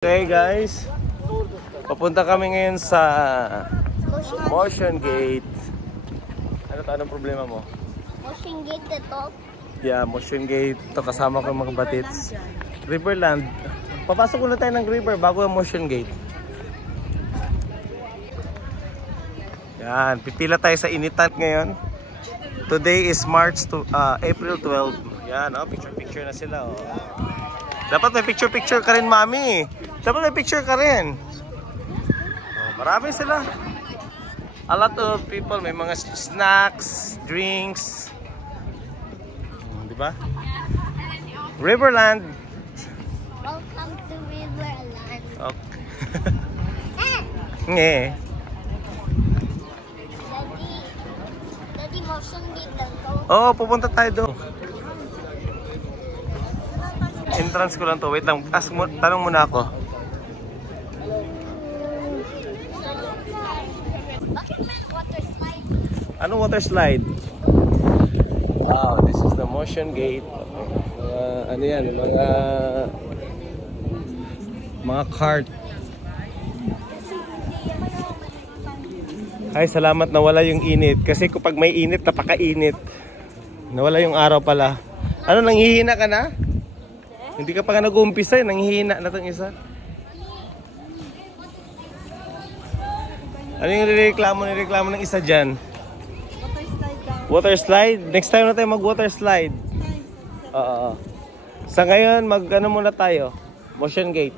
Okay guys, papunta kami ngayon sa Motion Gate. Anong problema mo? Motion Gate ito? Yeah, Motion Gate. Ito kasama ko yung mga batits. Riverland. Papasok muna tayo ng river bago yung Motion Gate. Yan, pipila tayo sa initan ngayon. Today is April 12. Yan, oh, picture na sila. Oh. Dapat may picture ka rin, mami. Dapat may picture ka rin. Oh, marami sila. A lot of people, may mga snacks, drinks. Di ba? Riverland. Welcome to Riverland. Okay. Nge. Daddy, Motion Gate lang to. Oo, pupunta tayo doon. Entrance ko lang to. Wait lang, tanong muna ako. Bakit may water slide? Anong water slide? Oh, this is the Motion Gate. Ano yan? Mga cart. Ay, salamat nawala yung init. Kasi kapag may init, napakainit. Nawala yung araw pala. Ano, nanghihina ka na? Hindi ka pa nga nag-uumpisa, nanghihina na itong isa. Ano yung nireklamo ng isa dyan? Water slide daw. Water slide? Next time na tayo mag-water slide. Oo. Sa ngayon, muna tayo. Motion Gate.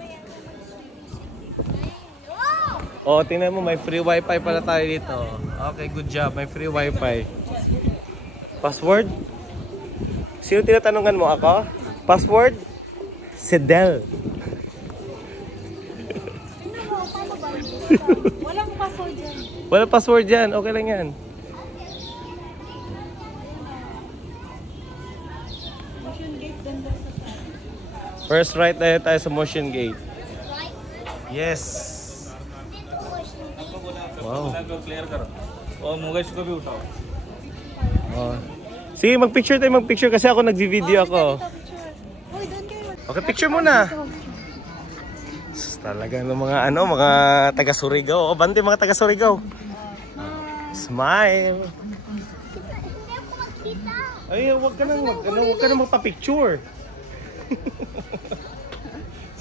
Oh, tingnan mo, may free wifi pala tayo dito. Okay, good job. May free wifi. Password? Sino tinatanungan mo? Ako? Password? Sedel. Walang password dyan. Walang password dyan. Okay lang yan. Motion Gate ganda sa side. First right tayo sa Motion Gate. Yes. Wow. Oh. Sige, mag-picture tayo, kasi ako nag-video ako. Hoy, doon kayo. Okay, picture muna. Talaga ng mga mga taga Surigao. O, bante mga taga Surigao. Smile. Hindi ako makita. Ay, wag ka nang magpa-picture.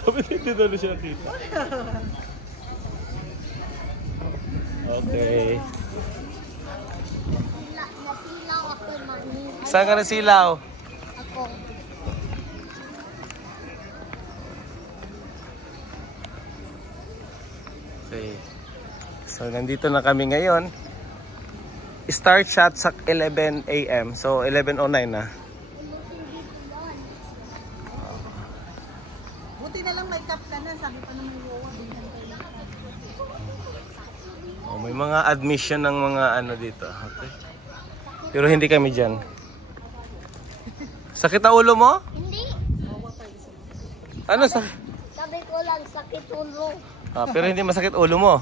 Sabi dito na siya nakita. Okay. Nasilaw ako, mami. Saan ka nasilaw? Ako. Okay. So, nandito na kami ngayon. Start shot sa 11 AM. So, 11:09 na. Buti na lang may cup ka na. Sabi pa naman yung Oh, may mga admission ng mga ano dito. Okay. Pero hindi kami dyan. Sakit na ulo mo? Hindi. Ano sa? Sabi ko lang, sakit ulo. Pero hindi masakit ulo mo?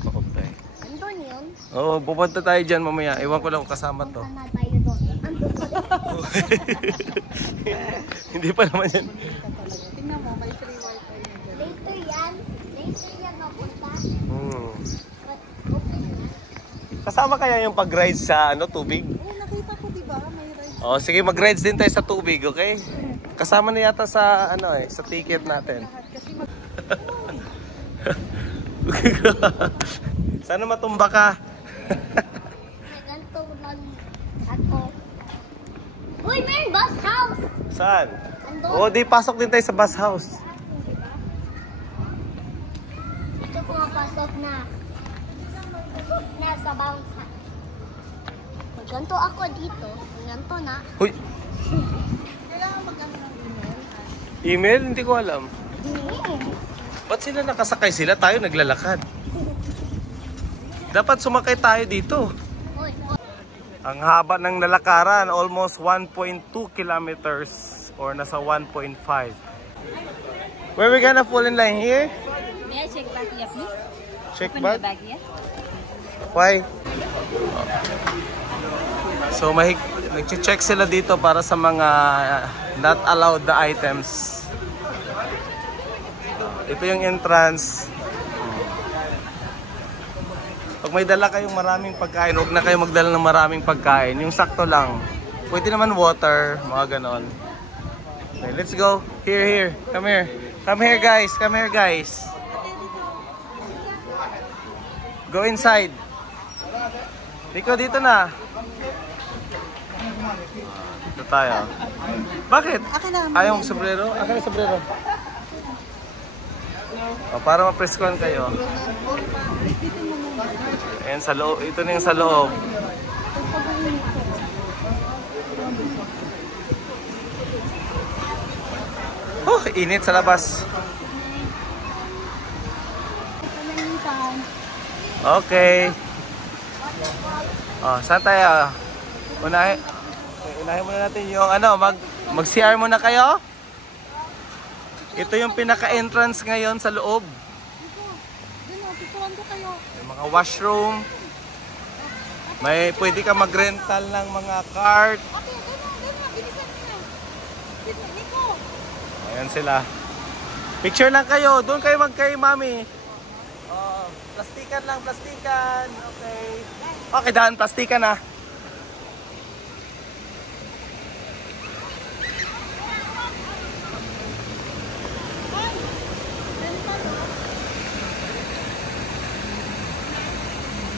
Okay. Andun yun. Oo, pupunta tayo dyan mamaya. Iwan ko lang kung kasama to. Punta na tayo doon. Andun pa rin. Hindi pa naman yan. Tingnan mo, may free wifi. Later yan mapunta. But okay na. Kasama kaya yung pag-ride sa tubig? Oo, nakita ko diba? May ride. Oh, sige, mag-rides din tayo sa tubig, okay? Kasama na yata sa sa ticket natin. Kasi Sana matumba ka. Naganto lang ako. Uy, may bus house! Saan? Andun. Oh, di pasok din tayo sa bus house. Ito pumapasok na. Nasa bounce na. Magganto ako dito. Magganto na. Hoy, kailangan maganda ng email. email? Hindi ko alam. Ba't sila nakasakay sila? Tayo naglalakad. Dapat sumakay tayo dito. Uy, Ang haba ng nalakaran, almost 1.2 kilometers or nasa 1.5. Where we gonna fall in line here? May I check back here, please? Check Open back? your bag here. Why? So nag-check sila dito para sa mga not allowed na items. Ito yung entrance. Pag may dala kayong maraming pagkain, huwag na kayo magdala ng maraming pagkain. Yung sakto lang. Pwede naman water, mga ganon. Okay, let's go. Here. Come here. Come here, guys. Come here, guys. Go inside. Nico, dito na. Dito tayo. Bakit? Ayaw mong sombrero? Akin ang sombrero. O, para mapreskuhan kayo. Ayan, sa loob. Ito na yung sa loob. Init sa labas. Okay. Saan tayo? Unahin muna natin yung mag-CR muna kayo. Ito yung pinaka-entrance ngayon sa loob. May mga washroom. May pwede ka mag-rental ng mga cart. Ayan sila. Picture lang kayo. Doon kayo magkay mami. Plastikan lang, plastikan. Okay. Okay, daan, plastikan na.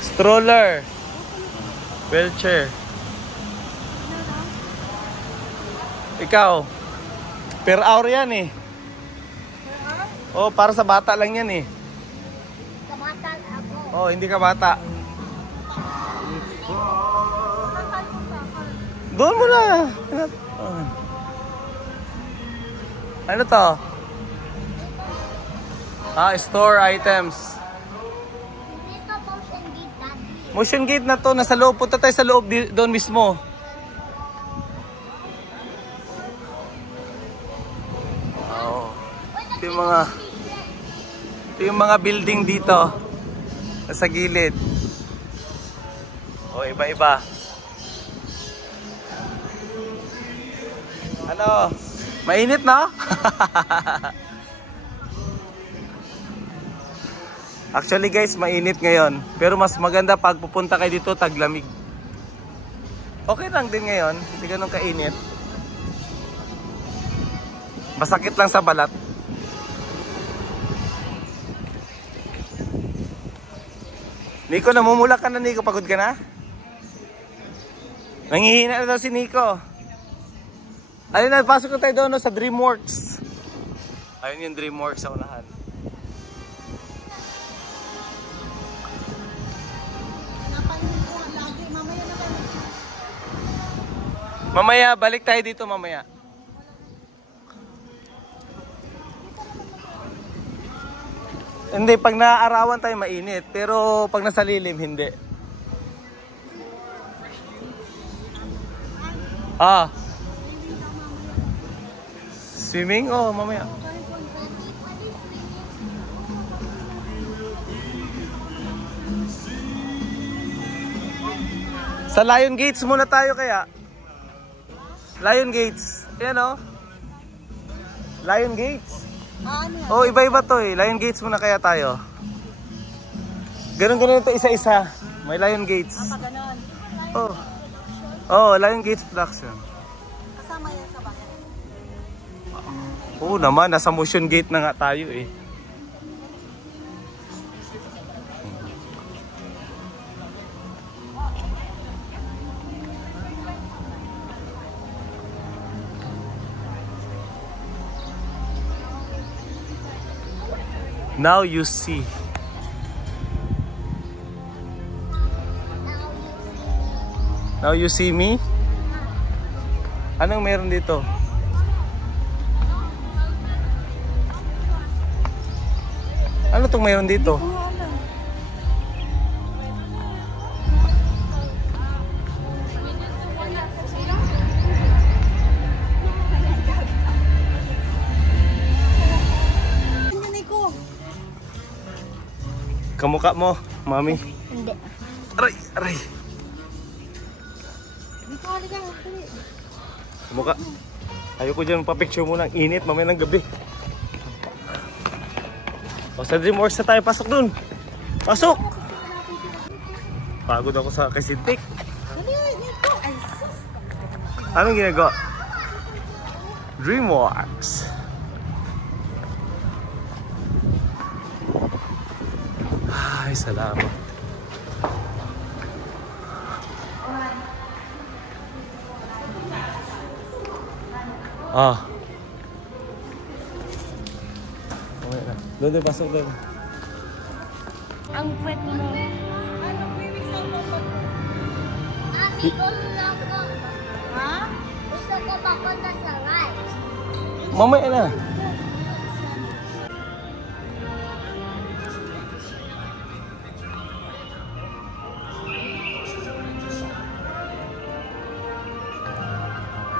Stroller. Wheelchair. Ikaw. Per hour yan eh. Oh, para sa bata lang yan eh. Sa bata ako. Oh, hindi ka bata. Doon mo na. Ano to? Store items. Dito motion gate daddy. Motion gate na to. Nasa loob. Punta tayo sa loob doon mismo. Ito yung mga building dito sa gilid. Iba-iba. Ano? Mainit na? Actually guys, mainit ngayon. Pero mas maganda pag pupunta kayo dito, taglamig. Okay lang din ngayon. Hindi ganun kainit. Masakit lang sa balat. Nico, namumula ka na, Nico. Pagod ka na? Nangihina na daw si Nico. Ayun na, pasok na tayo doon sa DreamWorks. Ayun yung DreamWorks sa unahan. Mamaya, balik tayo dito mamaya. Hindi, pag naaarawan tayo mainit, pero pag nasa lilim, hindi. Swimming? Oh, mamaya. Sa Lion Gates muna tayo kaya. Lion Gates. Ayan o. Lion Gates. Oh, iba-iba to eh. Lion Gates muna kaya tayo. Ganun-ganun ito isa-isa. May Lion Gates. Oh, Lion Gates production. Kasama yan sa bahay. Oo naman, nasa Motion Gate na nga tayo eh. Now you see. Now you see me? Anong meron dito? Ano itong meron dito? Kamukha mo, mami. Hindi. Aray, aray. Kamukha. Ayoko dyan magpa-picture muna. Ang init, mamaya ng gabi. O, sa DreamWorks na tayo. Pasok dun. Pasok! Pagod ako sa Kasintik. Anong ginagawa? DreamWorks. Ay, salamat. Ah. Okay na. Doon, pasok doon. Ang pwet mo. Abi, gusto ko. Ha? Gusto ko papunta sa rides. Mamaya na.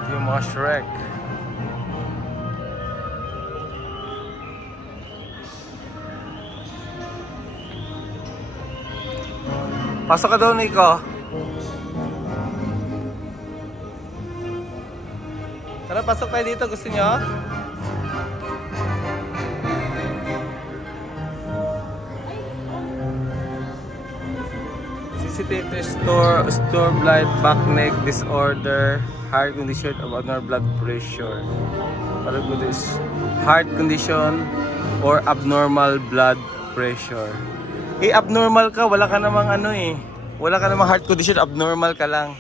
Yung mga Shrek. Pasok ka daw, Nico. Tara, pasok tayo dito. Gusto nyo? Sensitive store blind, back neck disorder, heart condition of abnormal blood pressure. Para good is heart condition or abnormal blood pressure. Eh, abnormal ka, wala ka namang ano eh. Wala ka namang heart condition, abnormal ka lang.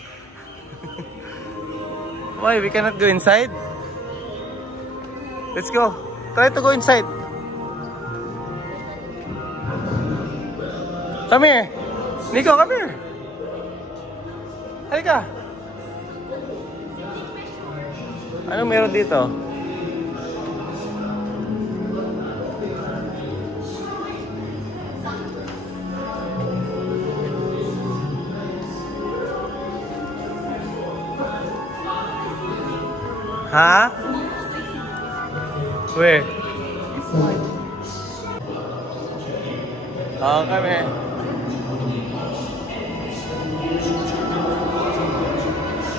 Why? We cannot go inside? Let's go. Try to go inside. Come here. Nico, come here. Halika. Anong meron dito? Ha? Where? Oo, kami.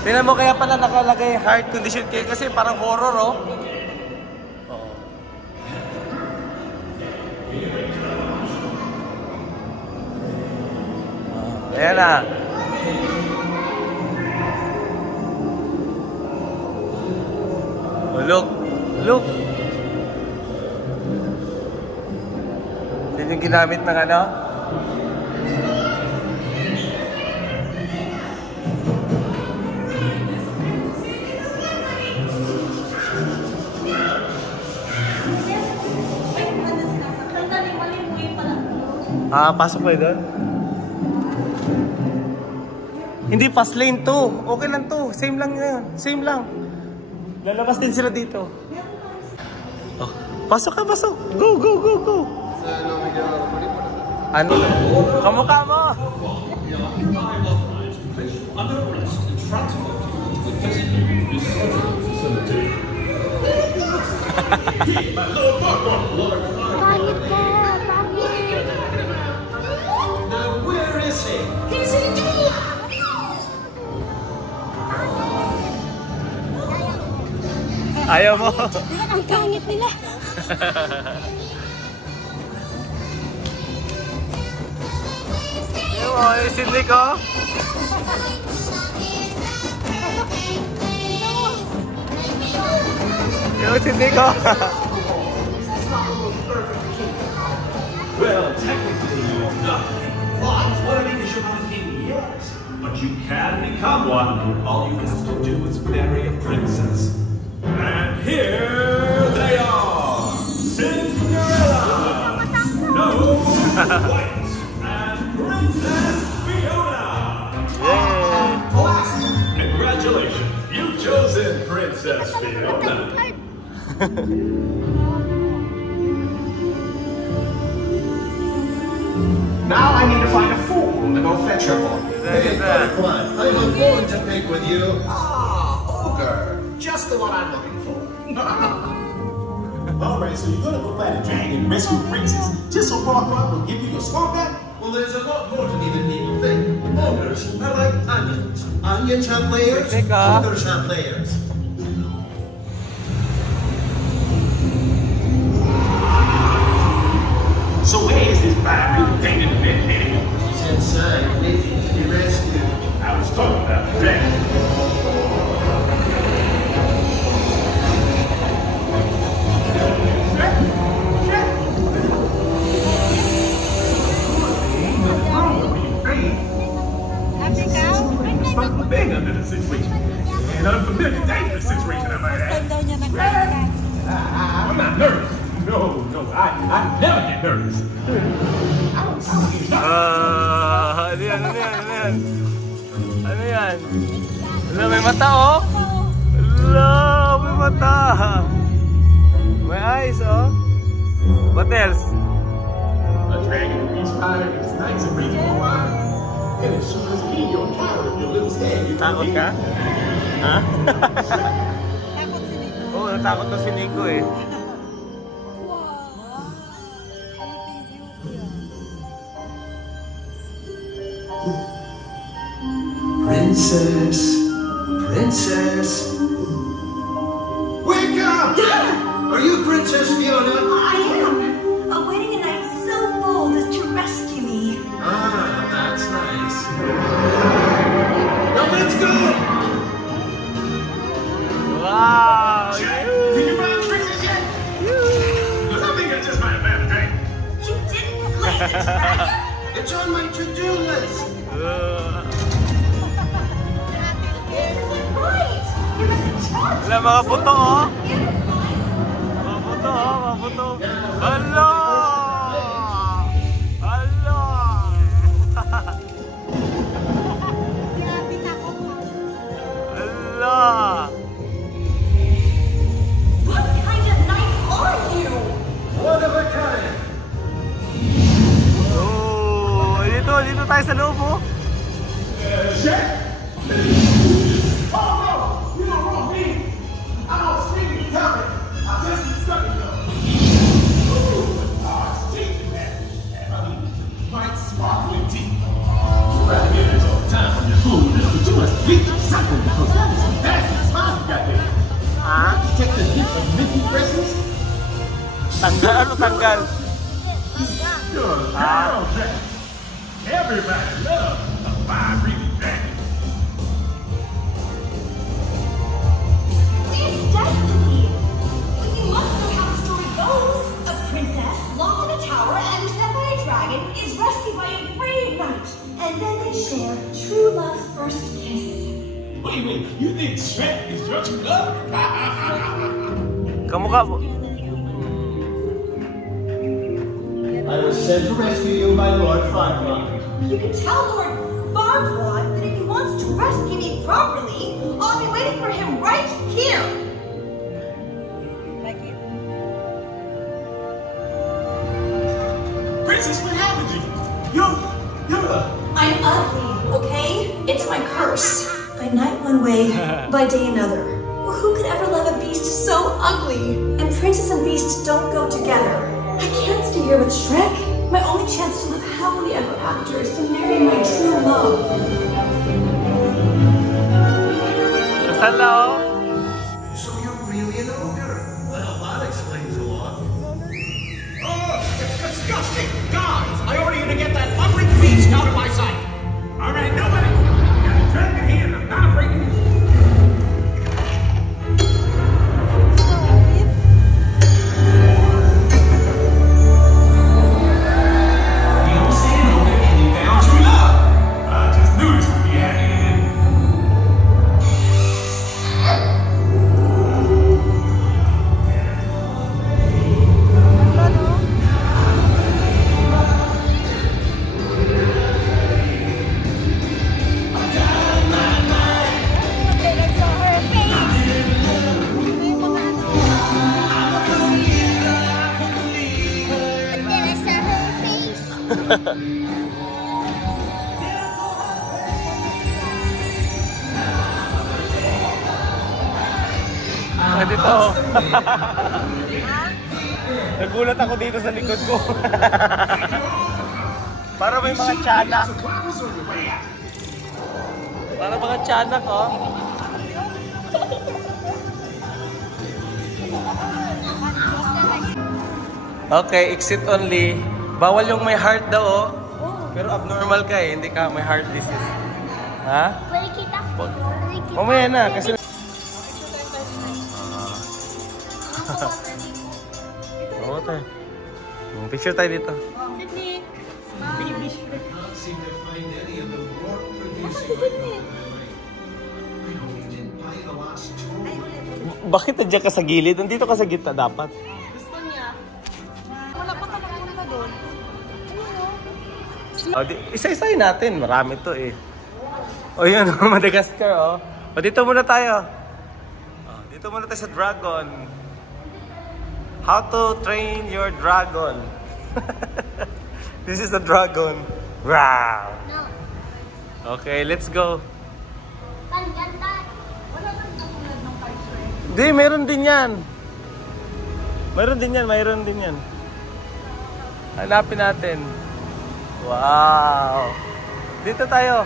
Tingnan mo, kaya pala nakalagay heart condition kayo kasi parang horror, oh. Oo. Ayan na. Oh, look. Look. Yan yung ginamit ng ano? Ah, pasok ba doon? Hindi, fast lane to. Okay lang to. Same lang yan. Same lang. Lalabas din sila dito. Oh, pasok ka, pasok. Go, go, go, go. Ano? Kamukha mo. Pangit ka, pangit. Where is he? He's in jail. Ayaw mo. Ang pangit nila. Oh, si Nico. Yo, si Nico. Well, technically you're not. What I mean is you're not a king yet. But you can become one. All you have to do is marry a princess. And here they are! Cinderella! No, White! And Princess Fiona! Yay! Congratulations! You've chosen Princess Fiona! Now I need to find a fool to go fetch her for me. Hey, Fun. I am going to pick with you. Ah, ogre. Just the one I'm looking for. Alright, so you're gonna go fight a dragon and rescue princess just so Farquaad will give you your swamp back? Well, there's a lot more to me than people think. Ogres are like onions. Onions have layers. Teka. Ogres have layers. fiery, dated lady. She's inside, waiting to be rescued. I was talking about the dragon. Being under the situation. An unfamiliar, dangerous situation, I might add. I'm not nervous. No, I never get nervous. Ano yan? Ano yan? Ala, may mata oh! Ala, may mata! May eyes oh! What else? A dragon reach fire is nice and reachable wide. And it sure is key your power if your little stand. Takot ka? Ha? Oo, natakot na si Nico eh. Princess. Wake up! Are you Princess Fiona? I am. Awaiting a knight so bold as to rescue me. Ah, that's nice. Now let's go! Wow! Did you find Princess yet? I think I just might have found a dragon. You didn't slay the dragon? It's on my to-do list. Right! You're a charge. Wala, mga buto oh! Mga buto oh, mga buto! Hala! Hala! Hala! What kind of knight are you? One of a kind. Oh, dito tayo sa loob oh! Jack? Oh no! You don't want me! I don't see you coming! I just been stuck in them. Ooh, it's teeth, man. And I mean, white sparkling teeth. Right here, there's all the time on your food. But you must beat something because that is some dazzling smile you got there. Ha? Take the hit of Mickey presents. Tanggal? Ano tanggal? You're a girl, Jack. Everybody loves a fire-breathing dragon. It's destiny. But you must know how the story goes. A princess locked in a tower and beset by a dragon is rescued by a brave knight. And then they share true love's first kiss. Wait, you think Shrek is your true love? Kamukha mo. I was sent to rescue you by Lord Farquaad. You can tell Lord Farquaad that if he wants to rescue me properly, I'll be waiting for him right here. Princess, what happened to you? I'm ugly, okay? It's my curse. By night one way, by day another. Well, who could ever love a beast so ugly? And princess and beast don't go together. I can't stay here with Shrek. My only chance to live happily ever after is to marry my true love. Hello? So you're really an ogre? Well, that explains a lot. Oh, it's disgusting! Guys, I order you to get that ugly beast out of my sight! All right, nobody. Got a dragon here, and I'm not afraid of you. Dito. Nagulat ako dito sa likod ko. Para may mga tiyanak. Para mga tiyanak, oh. Okay, exit only. Bawal yung may heart daw, oh. Pero abnormal ka eh, hindi ka may heart disease. Ha? Pwede kita. Mamaya na, kasi... Water. Picture tayo dito. Technique. Baby. Bakit nandiyan ka sa gilid? Nandito ka sa gitna dapat. Gusto niya. Wala pa ka napunta doon. Isa-isahin natin. Marami to eh. O yun, Madagascar oh. O dito muna tayo. Dito muna tayo sa dragon. How to train your dragon. This is a dragon. Wow. No. Okay, let's go. Pangganda. Wala bang katulad ng culture? Di, meron din yan. Mayroon din yan. Hanapin natin. Wow. Dito tayo.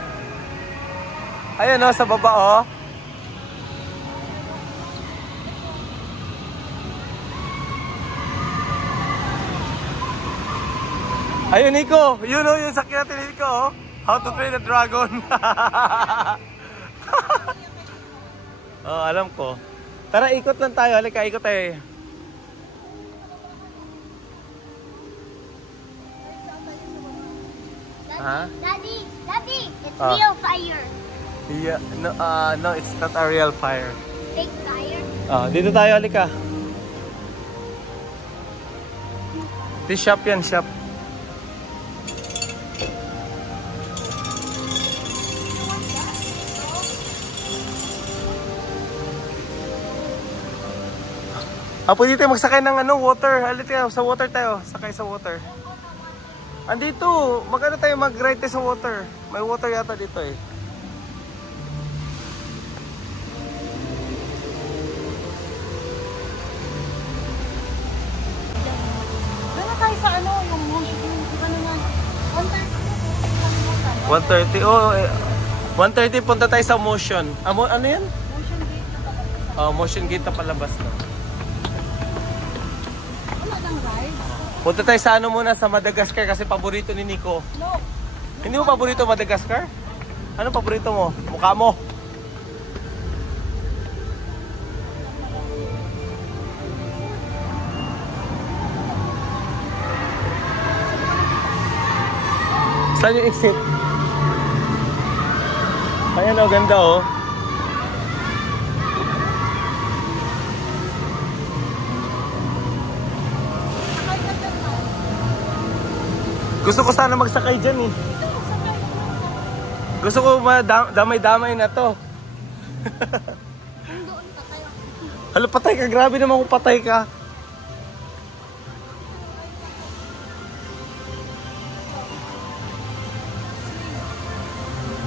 Ayan o, sa baba o. Ayun, Nico. Yun o, yung sakyan natin, Nico. Oh. How to train a dragon. Oh, alam ko. Tara, ikot lang tayo. Halika, ikot tayo. Ha? Daddy, it's real fire. Yeah, no, it's not a real fire. Fake fire. Dito tayo, halika. This shop yan, shop. Pwede tayo magsakay ng water. Halika, sa water tayo. Sakay sa water. Andito, magano tayo mag-ride tayo sa water. May water yata dito eh. Wala tayo sa yung motion. Yung ano nga. 1:30. Oh, 1:30 punta tayo sa motion. Ano yan? Motion gate na pala. Motion gate na palabas na. Wala nang rides. Punta tayo sa muna sa Madagascar kasi paborito ni Nico. No. Hindi mo paborito Madagascar? Ano paborito mo? Mukha mo. Saan yung exit? Ayan o, ganda o. Gusto ko sana magsakay dyan eh. Gusto ko damay-damay na to. Hala, patay ka. Grabe naman kung patay ka.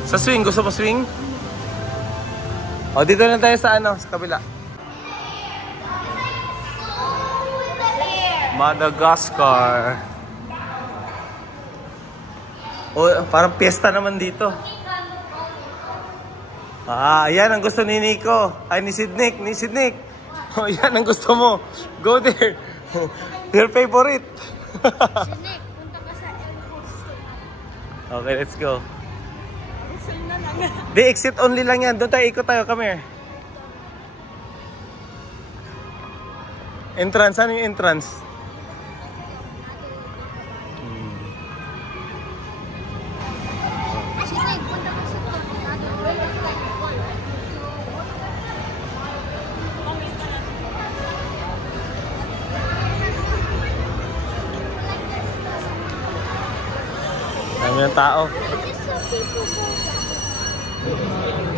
Sa swing, gusto mo swing? O, dito na tayo sa sa kabila. Madagascar. O, parang piyesta naman dito. Ayan ang gusto ni Nico. Ay, ni Sidnick. O, yan ang gusto mo. Go there. Your favorite. Sinek, punta ka sa airport. Okay, let's go. Exit na lang. Di, exit only lang yan. Doon tayo, ikot tayo. Come here. Entrance. Ano yung entrance? Sinek, punta ka sa Dami ng tao.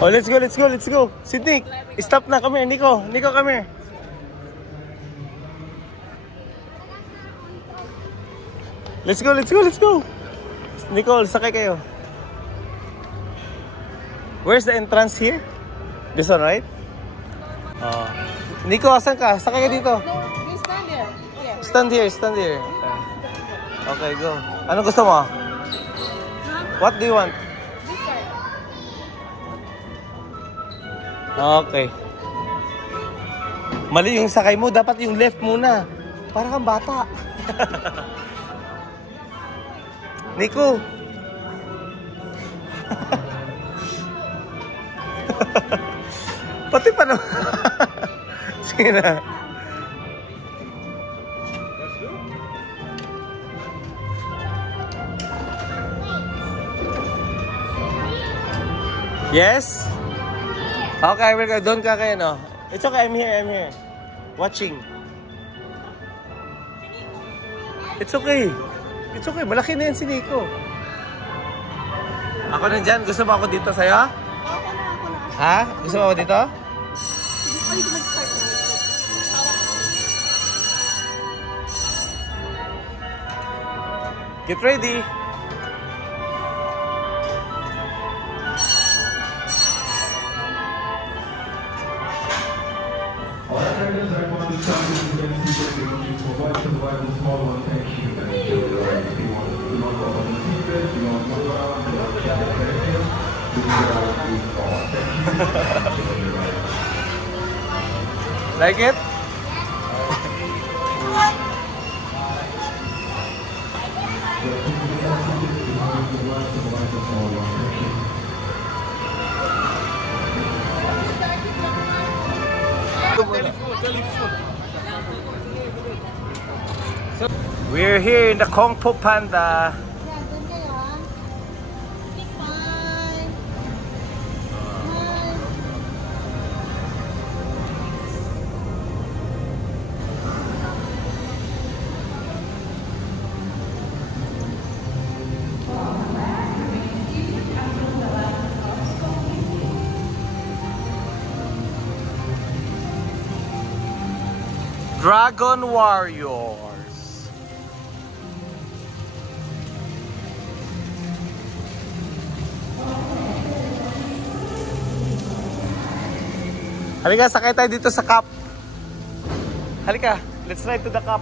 Oh, let's go. Sidnick, stop na. Come here, Nico, come here. Let's go. Nicole, sakay kayo. Where's the entrance here? This one, right? Nico, asan ka? Sakay ka dito. No, you stand there. Yeah. Stand here. Okay, go. Ano gusto mo? What do you want? This side. Okay. Mali yung sakay mo. Dapat yung left muna. Para kang bata. Nico! Pati pa naman. Sige na. Yes? Okay, we're good. Doon ka kayo, no? It's okay, I'm here. Watching. It's okay. It's okay, malaki na yan si Nico. Ako nandyan. Gusto mo ako dito sa'yo? Ako na. Ha? Gusto mo ako dito? Ay, mag-start na. Get ready. All attendants, I want to tell you to get seated to avoid the small one. Thank you. Thank you. You want to open the seatbelt, you want to move around, you want to check the directions, you Thank you. Like it? We're here in the Kung Fu Panda. Yan, doon kayo ha. Smile. Dragon Warriors. Halika, sakay tayo dito sa cup. Halika, let's ride to the cup.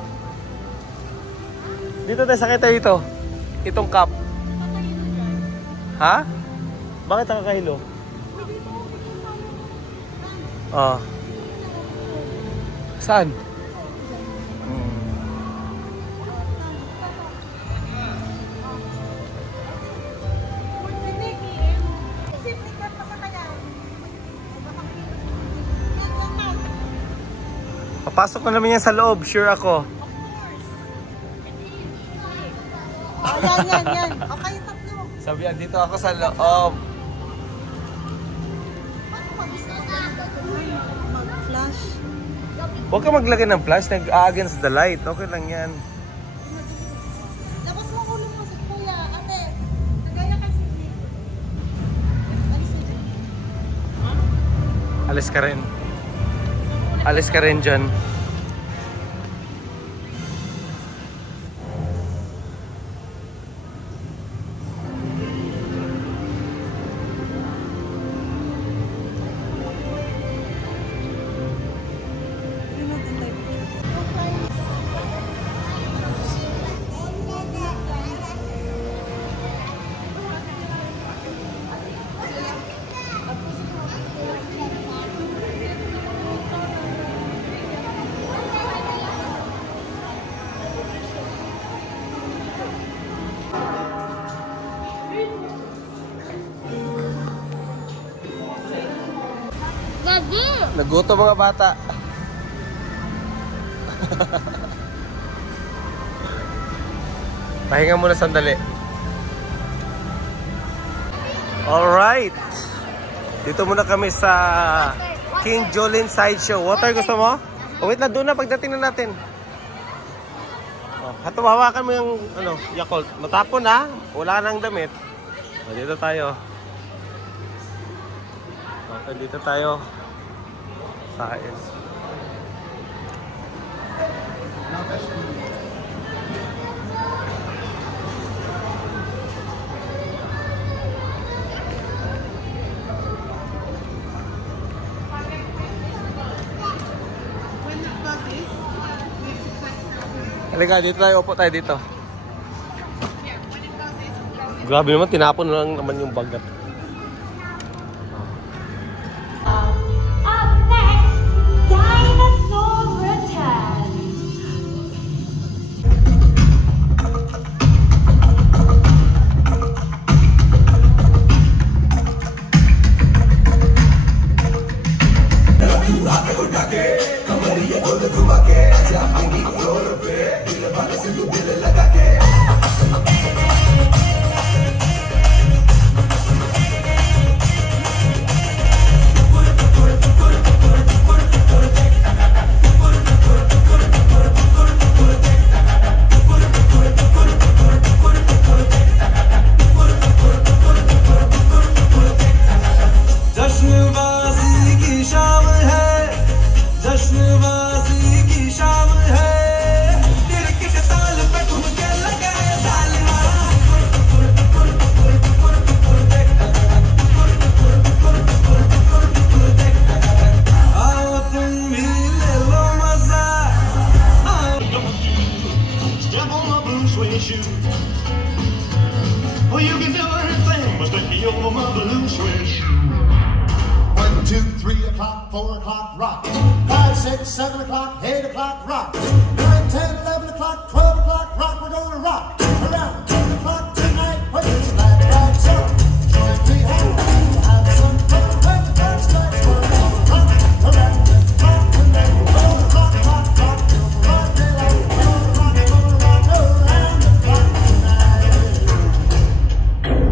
Dito tayo, sakay tayo dito. Itong cup. Ha? Bakit nakakahilo? Ah. Saan? Si Nikki. Simple ka pa sa kanya. Papasok na naman yan sa loob, sure ako. Oh, yan. O kayo tatlo. Sabihan, dito ako sa loob. Mag-flash. Huwag ka maglagay ng flash, nag-against the light. Okay lang yan. Tapos mo ulo mo sa kuya. Ate, nagaya kay Cindy. Alis ka rin. Alis ka rin dyan. Gagi! Naguto mga bata. Pahinga muna sandali. Alright. Dito muna kami sa King Jolin Sideshow. Water gusto mo? Oh, wait na, doon na pagdating na natin. Oh, hawakan mo yung Yakult. Matapon ha. Wala nang damit. Oh, dito tayo. Okay, dito tayo. Sa is. Halika, dito tayo. Upo tayo dito. Grabe naman, tinapon lang naman yung bag natin. Up next, Dinosaur Return. Well, you can do anything but the heel of my blue suede shoe. 1, 2, 3 o'clock, 4 o'clock, rock. 5, 6, 7 o'clock, 8 o'clock, rock. 9, 10, 11 o'clock, 12 o'clock, rock. We're gonna rock around 10 o'clock tonight. When this night rides up, join me home. Have some fun when the dance starts. We're gonna rock around 10 o'clock tonight. We're gonna rock, rock, rock till the broad daylight. We're gonna rock around the clock tonight.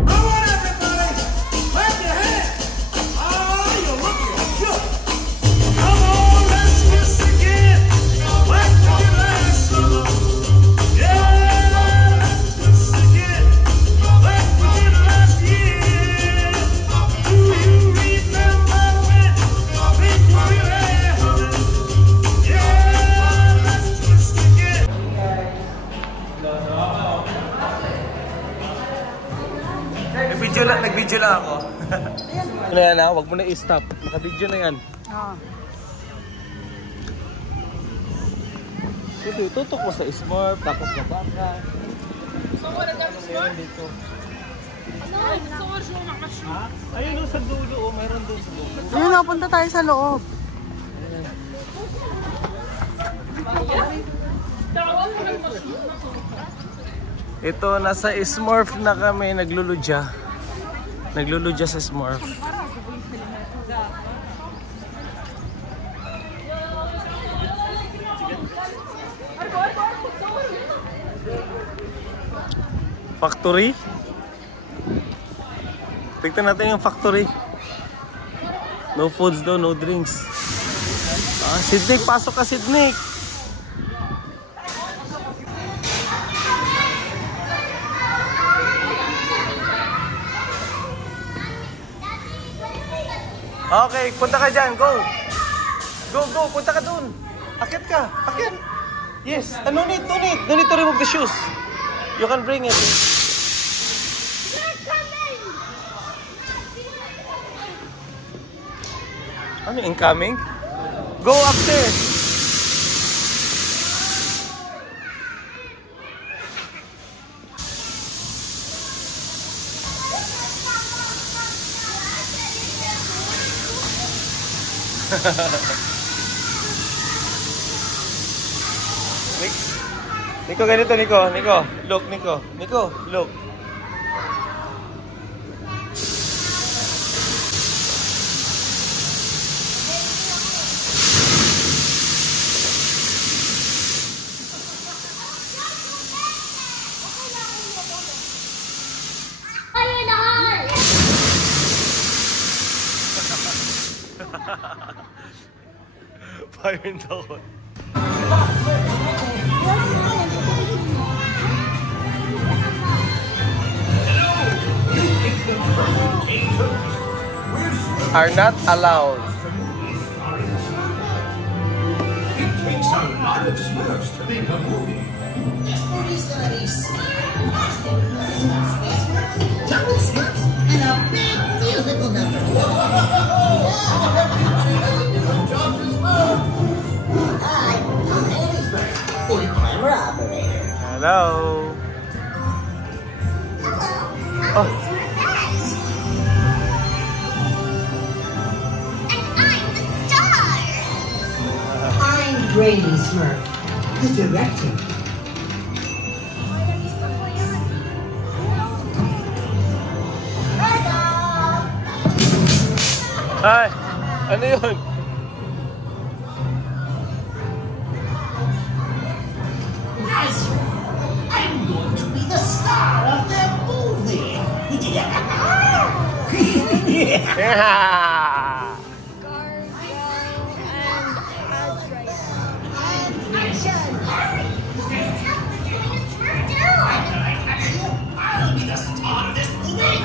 I want everybody, clap your hands. Oh, you're looking good. Come on, let's kiss again. Like we did last summer. Yeah, let's kiss again. Like we did last year. Do you remember when things were really happening? Yeah, let's kiss again. Nag-video lang ako. Ano yan ha? Huwag mo na i-stop. Naka-video na yan. Tutok mo sa Smurf, tapos baba ka. Dito. Ayun sa dulo, oh, mayroon doon sa dulo. Ayun na, punta tayo sa loob. Ito, nasa Smurf na kami, nagluludya. Nagluludya sa Smurf. Factory? Tignan natin yung factory. No foods daw, no drinks. Ah, Sidnick, pasok ka Sidnick. Okay, punta ka dyan, go! Go, go, punta ka dun! Akit ka, akit! Yes, no need to remove the shoes. You can bring it. Ano, incoming? Go upstairs! Nico, ganito, Nico. Look, Nico, look. Fire in the heart! Fire in the hole. Are not allowed. It takes a lot of Smurfs to make a movie. This movie's gonna be fantastic. Smurfs, jungle Smurfs, and a big musical number. Hi, I'm Andy Smurf, the camera operator. Hello. Hello, I'm Smurfette. And I'm the star. I'm Brady Smurf, the director. Hi. Ano yun? Nazra, I'm going to be the star of that movie. Yeah. I'll be the star of this movie.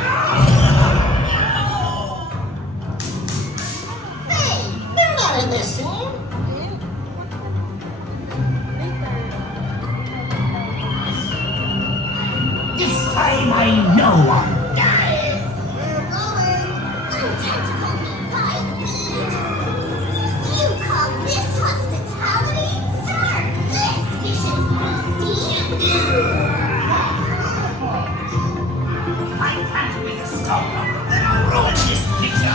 Hey, they're not in this scene. This time I know I'm dying. We're going. I'm tactical meat pie. You call this hospitality? Sir, this vicious beastie. then I'll ruin this pizza.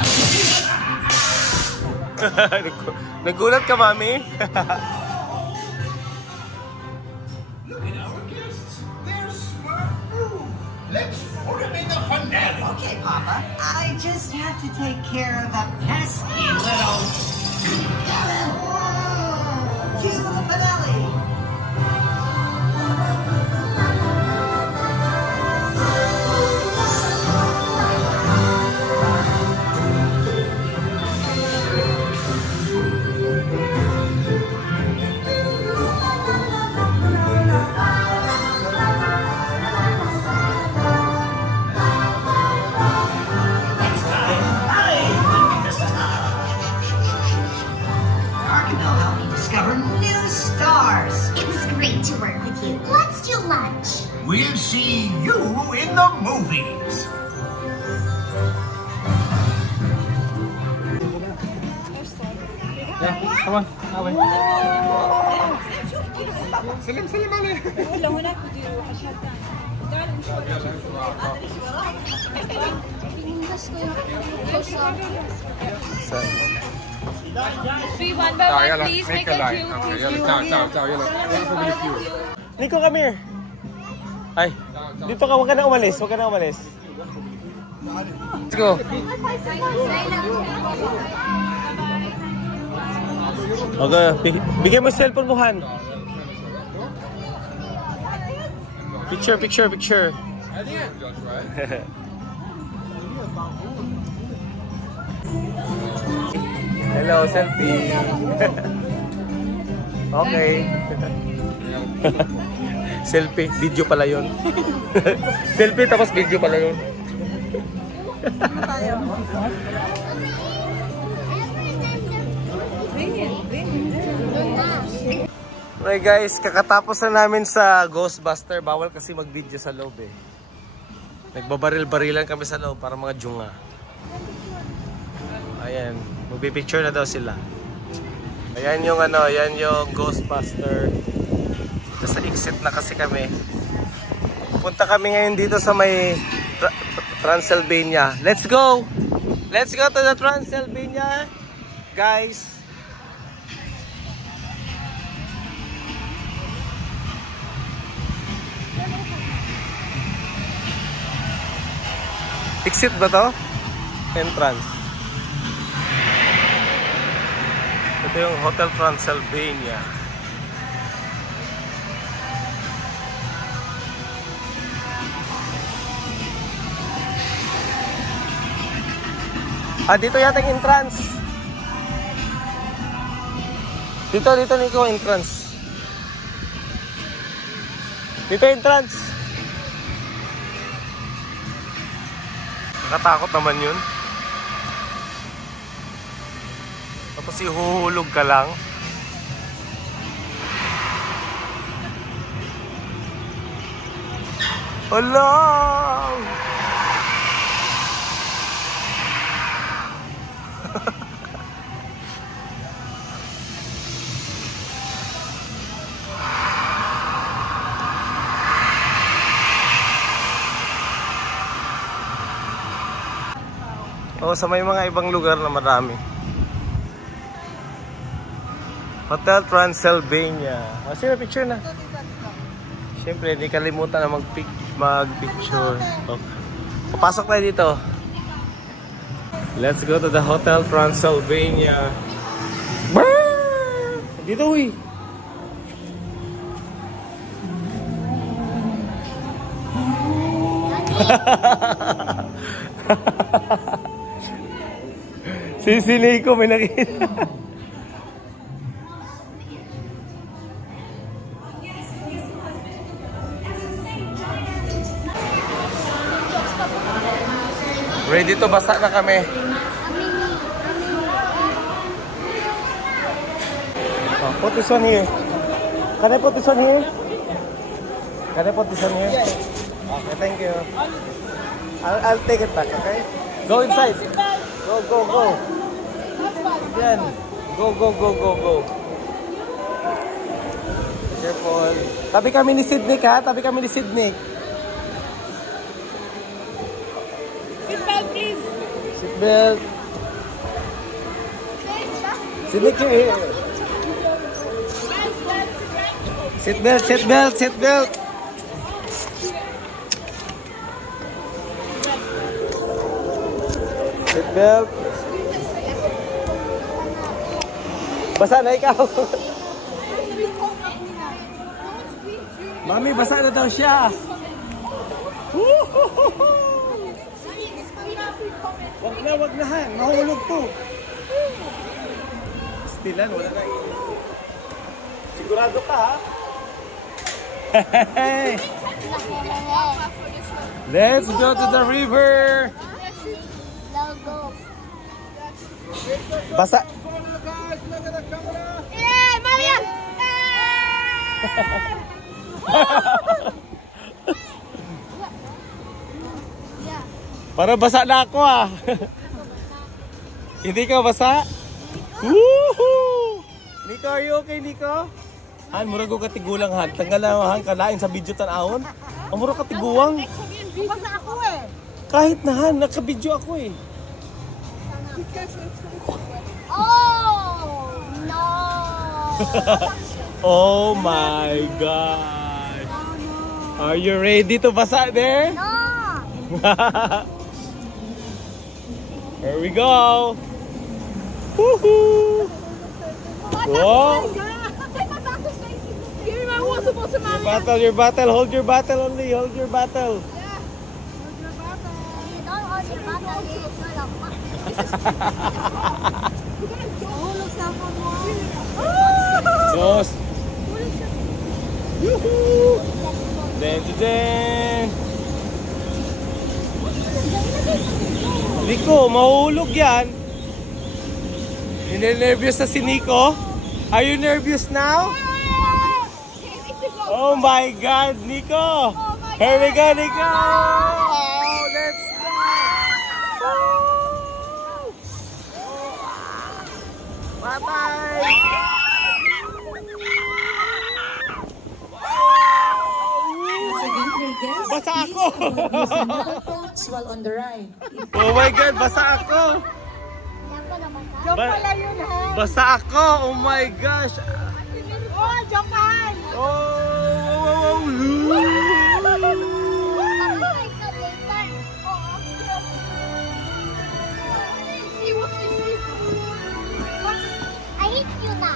Nagulat ka, Mami? Look at our guests. They're smart through. Let's put them in the finale. Okay, Papa. I just have to take care of the pesky little... Cue the finale. We'll see you in the movies. Yeah, come on. Away. سلم عليه. ولا هناك بده عشان ثاني. تعال please make a Nico, come here. Ay, dito ka, huwag ka na umalis. Let's go. Okay, bigay mo yung cellphone mo, Han. Picture. Hello, selfie. Okay. Selfie, video pala yun. Selfie tapos video pala yun. Okay guys, kakatapos na namin sa Ghostbuster. Bawal kasi mag-video sa loob eh. Nagbabaril-barilan kami sa loob para mga djunga. Ayan, magpipicture na daw sila. Ayan yung ayan yung Ghostbuster. Nasa exit na kasi kami. Punta kami ngayon dito sa may Transylvania. Let's go! Let's go to the Transylvania, guys! Exit ba to? Entrance. Ito yung Hotel Transylvania. Dito yata yung entrance. Dito Nico, entrance. Dito entrance. Nakatakot naman yun. Tapos ihuhulog ka lang. Hello! O sa may mga ibang lugar na marami. Hotel Transylvania. O sige, picture na. Siyempre, hindi kalimutan na mag-picture. Okay. Papasok tayo dito. Let's go to the Hotel Transylvania. Dito, uy. Si Nico may nakita. Ready to basa na kami. Oh, put this one here. Can I put this one here? Can I put this one here? Okay, thank you. I'll take it back, okay? Go inside. Go. Yan. Go. Careful. Tabi kami ni Sydney ha? Tabi kami ni Sydney. Sit back. Nikki's. Seatbelt. Si Nikki. Seatbelt, seatbelt, seatbelt. Seatbelt. Basa na ikaw. Mami, basa na daw siya. Wag na han. Mahulog to. Stilan, wala na. Sigurado ka ha? Hey! Let's go to the river! Logo. Basa! Yeah, Mariam! Para basa na ako ah! Hindi ka basa? Woohoo! Nico, are you okay, Nico? Han, mura ko katigulang han. Tanggal na han, kalain sa video tanawon. Ang mura katiguang. Basta ako eh. Kahit na han, nakabidyo ako eh. Oh! No! Oh my God! Are you ready to basa there? No! Here we go! Woohoo! Whoa! Give me my water bottle, mommy. Your battle, hold your battle only, hold your battle. You don't hold your bottle, it's full of water. Dos. Woohoo! Den. Nico, mahulog yan. Nervous na si Nico? Are you nervous now? Oh my God, Nico! Here we go, Nico! Oh, let's go! Bye-bye! Basa ako! While on the ride. Oh my God, basa ako! Joke pala yun, ha? Basa ako! Oh my gosh! Oh, joke man! Oh! I hate you na.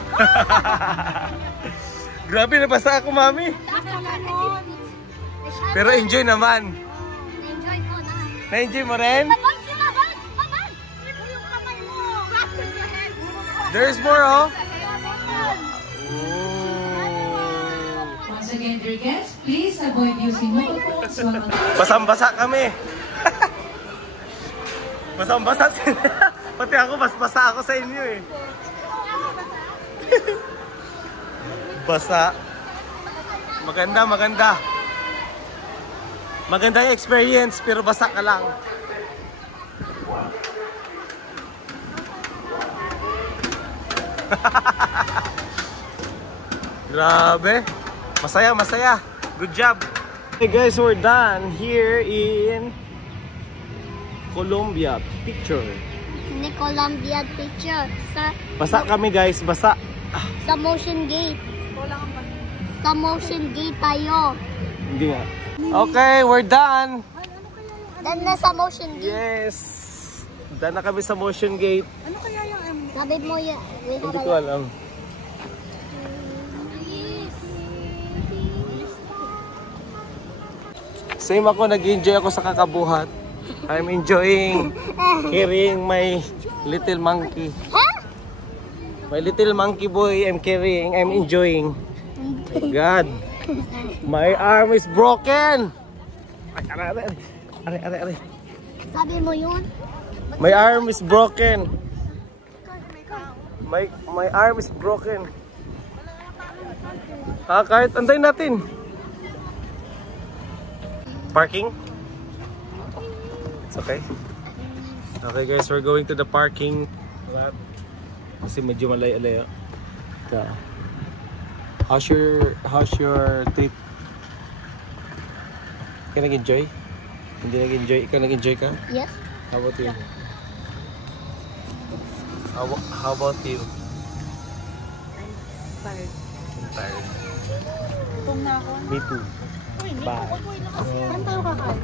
Grabe, nabasa ako, mami. Pero enjoy naman. Enjoy ko na. Na-enjoy mo rin? Babag! Yung kamay mo! There's more, oh. Once again, dear guests, please avoid using mobile phones while Basang-basa kami. Basang-basa pati ako, basa ako sa inyo eh. Basa. Maganda, maganda. Maganda yung experience, pero basa ka lang. Grabe. Masaya, masaya. Good job. Hey guys, we're done here in Colombia. Picture. Ni Colombia picture. Basa kami guys, basa. Sa Motion Gate. Sa Motion Gate tayo. Hindi nga. Okay, we're done. Dan na sa Motion Gate. Yes. Done na kami sa Motion Gate. Ano kaya yung Sabi mo yan. Hindi ko alam. Same ako, nag-enjoy ako sa kakabuhat. I'm enjoying carrying my little monkey. Huh? My little monkey boy, I'm carrying, I'm enjoying. My God. My arm is broken. Ay, are. Sabi mo yun? My arm is broken. My arm is broken. Kahit antayin natin. Parking? It's okay. Okay guys, we're going to the parking lot. Kasi medyo malaya-laya. How's your trip? Ka nag-enjoy? Hindi nag-enjoy? Ikaw nag-enjoy ka? Yes. How about you? How about you? Tired. I'm tired. Gutom na ako. Me too. Uy, hindi Bye. ko. Saan tayo kakain?